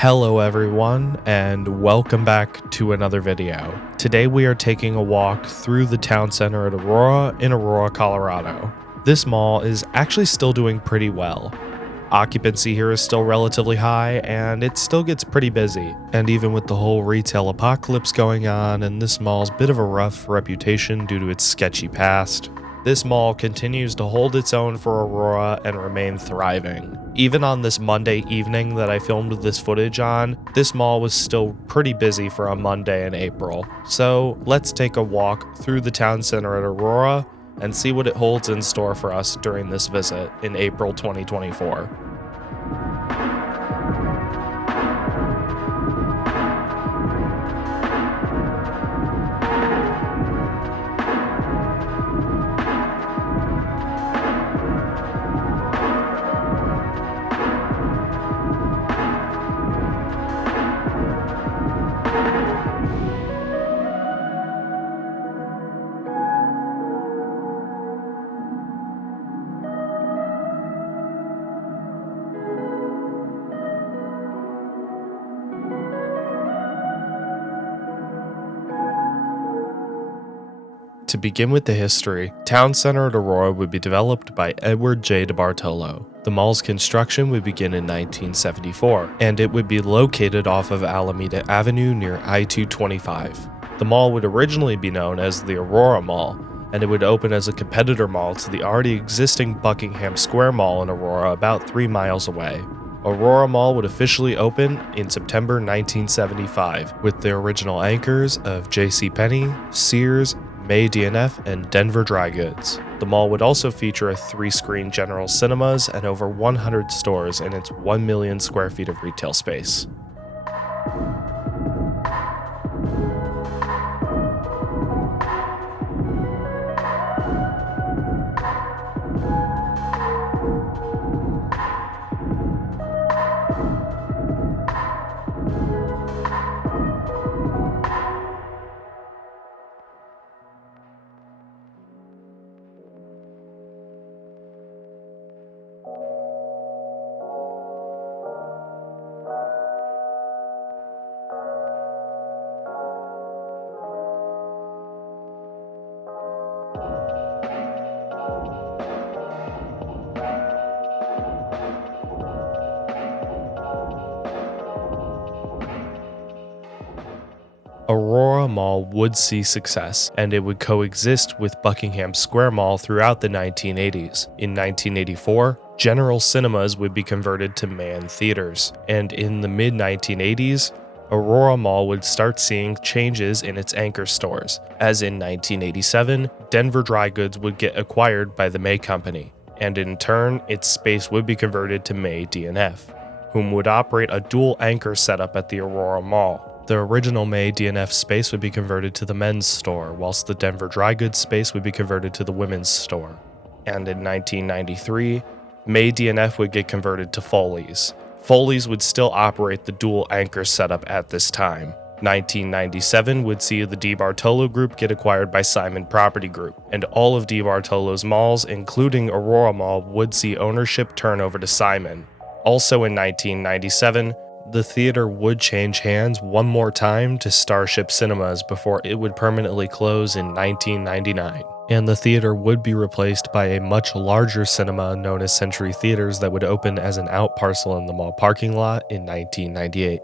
Hello everyone, and welcome back to another video. Today we are taking a walk through the town center at Aurora in Aurora, Colorado. This mall is actually still doing pretty well. Occupancy here is still relatively high, and it still gets pretty busy. And even with the whole retail apocalypse going on and this mall's bit of a rough reputation due to its sketchy past, this mall continues to hold its own for Aurora and remain thriving. Even on this Monday evening that I filmed this footage on, this mall was still pretty busy for a Monday in April. So let's take a walk through the town center at Aurora and see what it holds in store for us during this visit in April 2024. To begin with the history, Town Center at Aurora would be developed by Edward J. DeBartolo. The mall's construction would begin in 1974, and it would be located off of Alameda Avenue near I-225. The mall would originally be known as the Aurora Mall, and it would open as a competitor mall to the already existing Buckingham Square Mall in Aurora about 3 miles away. Aurora Mall would officially open in September 1975, with the original anchors of JCPenney, Sears, May DNF, and Denver Dry Goods. The mall would also feature a 3-screen General Cinemas and over 100 stores in its 1 million square feet of retail space. Aurora Mall would see success, and it would coexist with Buckingham Square Mall throughout the 1980s. In 1984, General Cinemas would be converted to Mann Theaters, and in the mid-1980s, Aurora Mall would start seeing changes in its anchor stores, as in 1987, Denver Dry Goods would get acquired by the May Company, and in turn, its space would be converted to May DNF, whom would operate a dual anchor setup at the Aurora Mall. The original May DNF space would be converted to the men's store, whilst the Denver Dry Goods space would be converted to the women's store. And in 1993, May DNF would get converted to Foley's. Foley's would still operate the dual anchor setup at this time. 1997 would see the DeBartolo Group get acquired by Simon Property Group, and all of DeBartolo's malls, including Aurora Mall, would see ownership turn over to Simon. Also in 1997, the theater would change hands one more time to Starship Cinemas before it would permanently close in 1999. And the theater would be replaced by a much larger cinema known as Century Theaters that would open as an out parcel in the mall parking lot in 1998.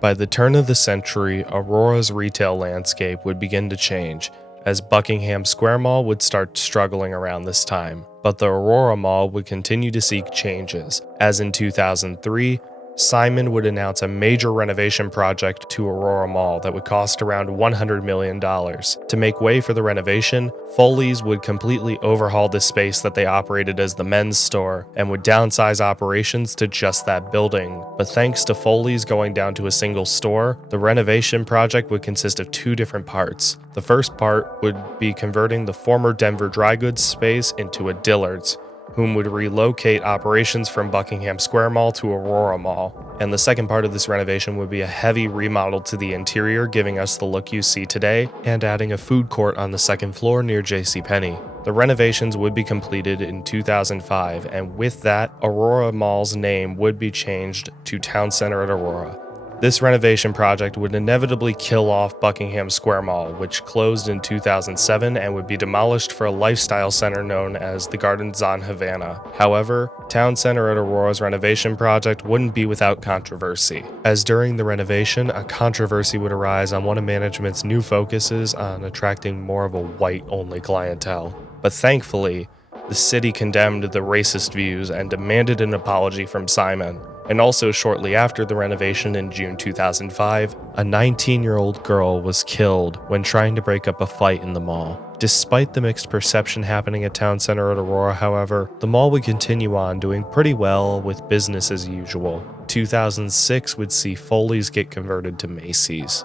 By the turn of the century, Aurora's retail landscape would begin to change, as Buckingham Square Mall would start struggling around this time, but the Aurora Mall would continue to seek changes, as in 2003, Simon would announce a major renovation project to Aurora Mall that would cost around $100 million. To make way for the renovation, Foley's would completely overhaul the space that they operated as the men's store and would downsize operations to just that building. But thanks to Foley's going down to a single store, the renovation project would consist of two different parts. The first part would be converting the former Denver dry goods space into a Dillards, whom would relocate operations from Buckingham Square Mall to Aurora Mall. And the second part of this renovation would be a heavy remodel to the interior, giving us the look you see today, and adding a food court on the second floor near JCPenney. The renovations would be completed in 2005, and with that, Aurora Mall's name would be changed to Town Center at Aurora. This renovation project would inevitably kill off Buckingham Square Mall, which closed in 2007 and would be demolished for a lifestyle center known as the Gardens on Havana. However, Town Center at Aurora's renovation project wouldn't be without controversy, as during the renovation, a controversy would arise on one of management's new focuses on attracting more of a white-only clientele. But thankfully, the city condemned the racist views and demanded an apology from Simon. And also shortly after the renovation in June 2005, a 19-year-old girl was killed when trying to break up a fight in the mall. Despite the mixed perception happening at Town Center at Aurora, however, the mall would continue on doing pretty well with business as usual. 2006 would see Foley's get converted to Macy's.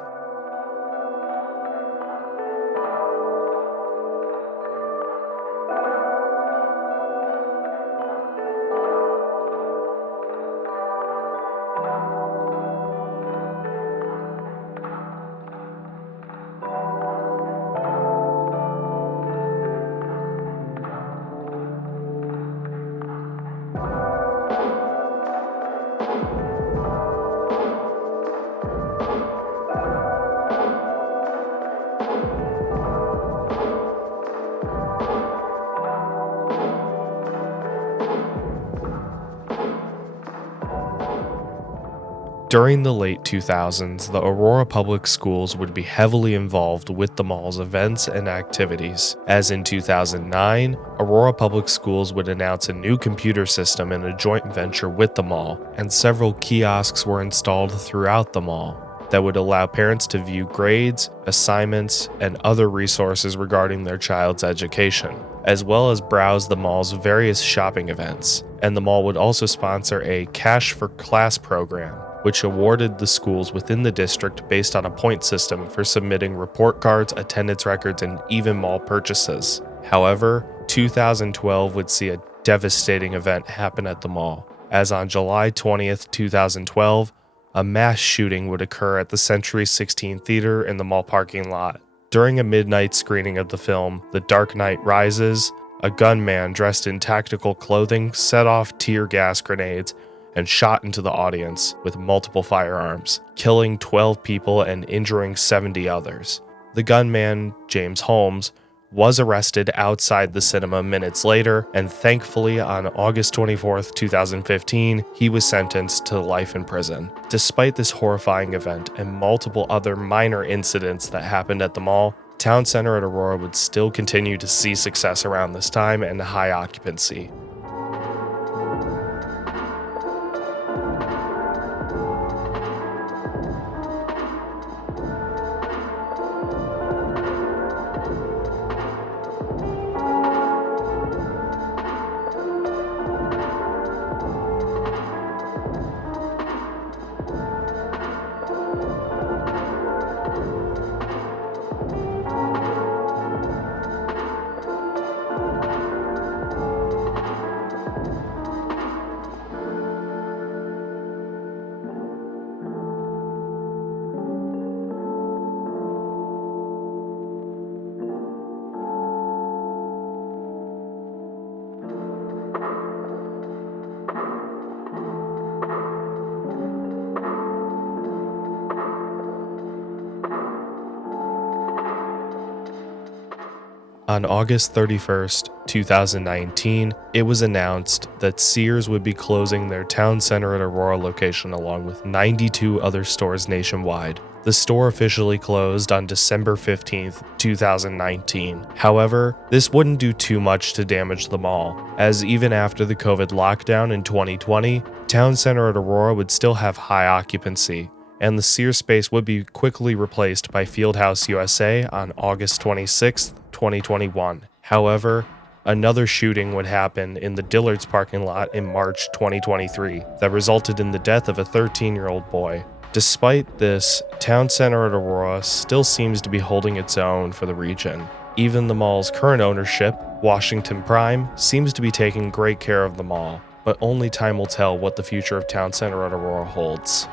During the late 2000s, the Aurora Public Schools would be heavily involved with the mall's events and activities. As in 2009, Aurora Public Schools would announce a new computer system in a joint venture with the mall, and several kiosks were installed throughout the mall that would allow parents to view grades, assignments, and other resources regarding their child's education, as well as browse the mall's various shopping events. And the mall would also sponsor a Cash for Class program, which awarded the schools within the district based on a point system for submitting report cards, attendance records, and even mall purchases. However, 2012 would see a devastating event happen at the mall, as on July 20th, 2012, a mass shooting would occur at the Century 16 Theater in the mall parking lot. During a midnight screening of the film, The Dark Knight Rises, a gunman dressed in tactical clothing set off tear gas grenades and shot into the audience with multiple firearms, killing 12 people and injuring 70 others. The gunman, James Holmes, was arrested outside the cinema minutes later, and thankfully on August 24, 2015, he was sentenced to life in prison. Despite this horrifying event and multiple other minor incidents that happened at the mall, Town Center at Aurora would still continue to see success around this time and high occupancy. On August 31st, 2019, it was announced that Sears would be closing their town center at Aurora location along with 92 other stores nationwide. The store officially closed on December 15th, 2019. However, this wouldn't do too much to damage the mall, as even after the COVID lockdown in 2020, town center at Aurora would still have high occupancy, and the Sears space would be quickly replaced by Fieldhouse USA on August 26, 2021. However, another shooting would happen in the Dillards parking lot in March 2023 that resulted in the death of a 13-year-old boy. Despite this, town center at Aurora still seems to be holding its own for the region. Even the mall's current ownership, Washington Prime, seems to be taking great care of the mall, but only time will tell what the future of town center at Aurora holds.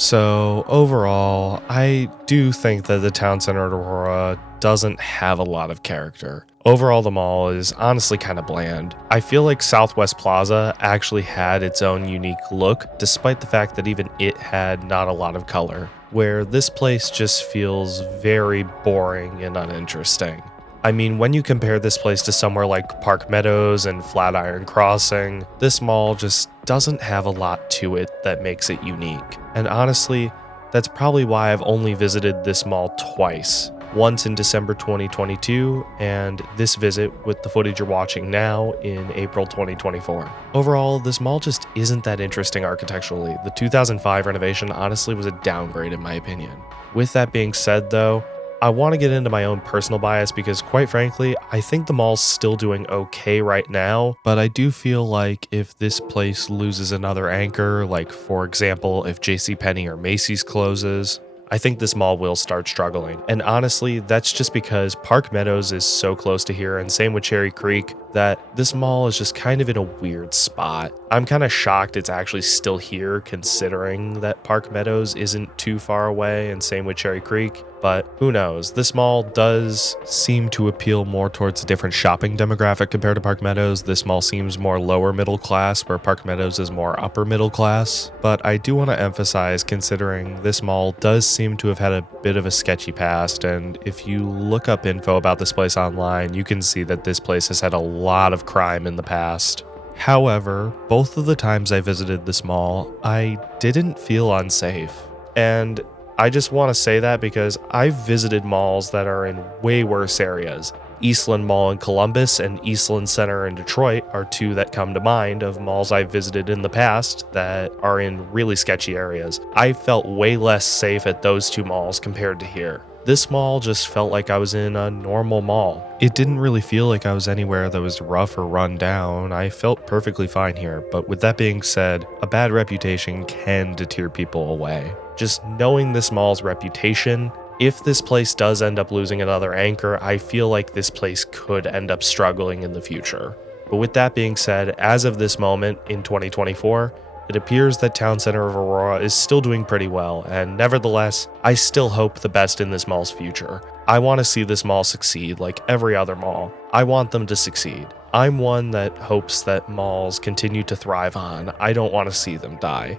So, overall, I do think that the town center at Aurora doesn't have a lot of character. Overall, the mall is honestly kind of bland. I feel like Southwest Plaza actually had its own unique look, despite the fact that even it had not a lot of color, where this place just feels very boring and uninteresting. I mean, when you compare this place to somewhere like Park Meadows and Flatiron Crossing, this mall just doesn't have a lot to it that makes it unique. And honestly, that's probably why I've only visited this mall twice. Once in December 2022, and this visit with the footage you're watching now in April 2024. Overall, this mall just isn't that interesting architecturally. The 2005 renovation honestly was a downgrade in my opinion. With that being said though, I want to get into my own personal bias because quite frankly, I think the mall's still doing okay right now, but I do feel like if this place loses another anchor, like for example, if JCPenney or Macy's closes, I think this mall will start struggling. And honestly, that's just because Park Meadows is so close to here, and same with Cherry Creek, that this mall is just kind of in a weird spot. I'm kind of shocked it's actually still here considering that Park Meadows isn't too far away, and same with Cherry Creek. But who knows? This mall does seem to appeal more towards a different shopping demographic compared to Park Meadows. This mall seems more lower middle class, where Park Meadows is more upper middle class. But I do want to emphasize, considering this mall does seem to have had a bit of a sketchy past, and if you look up info about this place online, you can see that this place has had a lot of crime in the past. However, both of the times I visited this mall, I didn't feel unsafe. And I just want to say that because I've visited malls that are in way worse areas. Eastland Mall in Columbus and Eastland Center in Detroit are two that come to mind of malls I've visited in the past that are in really sketchy areas. I felt way less safe at those two malls compared to here. This mall just felt like I was in a normal mall. It didn't really feel like I was anywhere that was rough or run down. I felt perfectly fine here, but with that being said, a bad reputation can deter people away. Just knowing this mall's reputation, if this place does end up losing another anchor, I feel like this place could end up struggling in the future. But with that being said, as of this moment in 2024, it appears that Town Center of Aurora is still doing pretty well, and nevertheless, I still hope the best in this mall's future. I want to see this mall succeed like every other mall. I want them to succeed. I'm one that hopes that malls continue to thrive on. I don't want to see them die.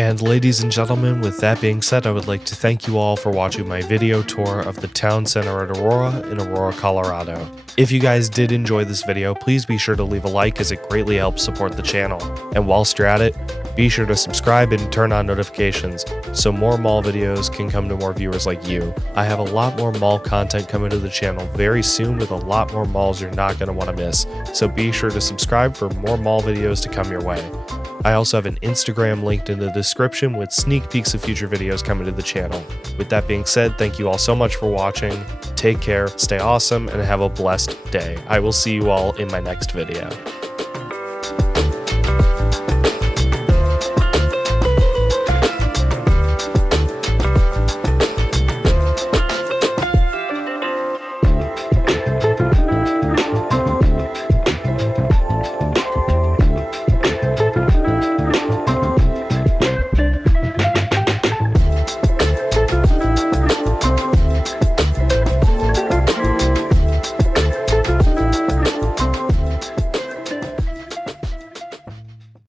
And ladies and gentlemen, with that being said, I would like to thank you all for watching my video tour of the town center at Aurora in Aurora, Colorado. If you guys did enjoy this video, please be sure to leave a like as it greatly helps support the channel. And whilst you're at it, be sure to subscribe and turn on notifications so more mall videos can come to more viewers like you. I have a lot more mall content coming to the channel very soon with a lot more malls you're not going to want to miss, so be sure to subscribe for more mall videos to come your way. I also have an Instagram linked in the description with sneak peeks of future videos coming to the channel. With that being said, thank you all so much for watching. Take care, stay awesome, and have a blessed day. I will see you all in my next video.